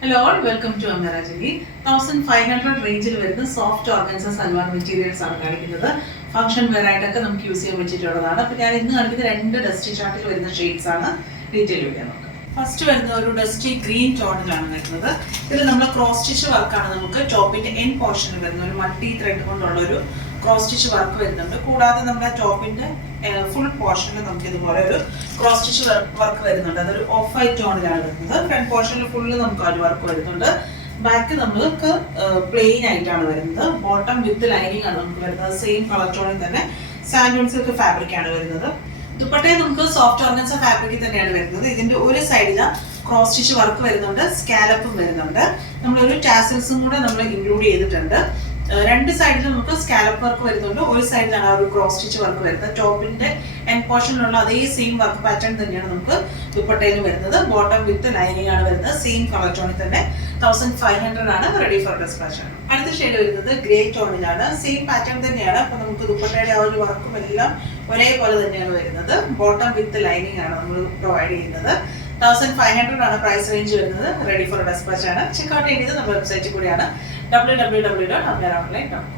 Hello all, welcome to Amarajali. 1500 റേഞ്ചിൽ വരുന്ന soft organza salwar materials ആണ് കാണിക്കുന്നത്. ഫംഗ്ഷൻ വെയർ ആയിട്ടൊക്കെ നമുക്ക് യൂസ് ചെയ്യാൻ പറ്റിയിട്ടുള്ളതാണ്. അപ്പോൾ ഞാൻ ഇന്ന് കാണിക്കുന്നത് രണ്ട് ഡസ്റ്റി ചാർട്ടിൽ വരുന്ന ഷെയ്ഡ്സ് ആണ് ഡീറ്റെയിൽ വീഡിയോ നോക്കാം. ഫസ്റ്റ് വരുന്ന ഒരു ഡസ്റ്റി ഗ്രീൻ ടോണിലാണ് വരുന്നത്. ഇതിൽ നമ്മൾ ക്രോസ് സ്റ്റിച്ച് വർക്കാണ് നമുക്ക് ടോപ്പിന്റെ എൻ പോർഷനിൽ വരുന്ന ഒരു മൾട്ടി ത്രെഡ് കൊണ്ടുള്ള ഒരു ക്രോസ് സ്റ്റിച്ച് വർക്ക് വരുന്നുണ്ട്. കൂടാതെ നമ്മുടെ ടോപ്പിന്റെ ഫുൾ പോർഷനിൽ നമുക്ക് ഇതുപോലെ ഒരു ക്രോസ് സ്റ്റിച്ച് വർക്ക് വരുന്നുണ്ട്. അതൊരു ഓഫ് വൈറ്റ് ടോണിലാണ് വരുന്നത്. ഫ്രണ്ട് പോർഷനിൽ ഫുള്ള് നമുക്ക് ഒരു വർക്ക് വരുന്നുണ്ട്. ബാക്ക് നമുക്ക് പ്ലെയിൻ ആയിട്ടാണ് വരുന്നത്. ബോട്ടം വിത്ത് ലൈനിങ് ആണ് നമുക്ക് വരുന്നത്. സെയിം കളർ ടോണിൽ തന്നെ സാൻഡോൺ സിൽക്ക് ഫാബ്രിക് ആണ് വരുന്നത്. ദുപ്പട്ടയെ നമുക്ക് സോഫ്റ്റ് ഓർഗൻസ ഫാബ്രിക് തന്നെയാണ് വരുന്നത്. ഇതിന്റെ ഒരു സൈഡിൽ ക്രോസ് സ്റ്റിച്ച് വർക്ക് വരുന്നുണ്ട്, സ്കാലപ്പും വരുന്നുണ്ട്. നമ്മളൊരു ടാസൽസും കൂടെ നമ്മൾ ഇൻക്ലൂഡ് ചെയ്തിട്ടുണ്ട്. രണ്ട് സൈഡിലും നമുക്ക് സ്കാലപ്പ് വർക്ക് വരുന്നുണ്ട്. ഒരു സൈഡിലാണ് ആ ഒരു ക്രോസ് സ്റ്റിച്ച് വർക്ക് വരുന്നത്. ടോപ്പിന്റെ എൻഡ് പോർഷനിലുള്ള അതേ സെയിം വർക്ക് പാറ്റേൺ തന്നെയാണ് നമുക്ക് ദുപ്പട്ടയിൽ വരുന്നത്. ബോട്ടം വിത്ത് ലൈനിങ് ആണ് വരുന്നത്. സെയിം കളർ ടോണിൽ തന്നെ 1500 ആണ്. റെഡി ഫോർ ഡിസ്പാച്ച് ആണ്. അടുത്ത ഷെയ്ഡ് വരുന്നത് ഗ്രേ ടോണിലാണ്. സെയിം പാറ്റേൺ തന്നെയാണ്. അപ്പൊ നമുക്ക് ദുപ്പട്ടയുടെ ആ ഒരു വർക്കും എല്ലാം ഒരേപോലെ തന്നെയാണ് വരുന്നത്. ബോട്ടം വിത്ത് ലൈനിങ് ആണ് നമ്മൾ പ്രൊവൈഡ് ചെയ്യുന്നത്. 1500 ആണ് പ്രൈസ് റേഞ്ച് വരുന്നത്. റെഡി ഫോർ ഡിസ്പാച്ച് ആണ്. ചെക്ക്ഔട്ട് ചെയ്യുന്നത് നമ്മുടെ വെബ്സൈറ്റിൽ കൂടിയാണ് www.amaraonline.com.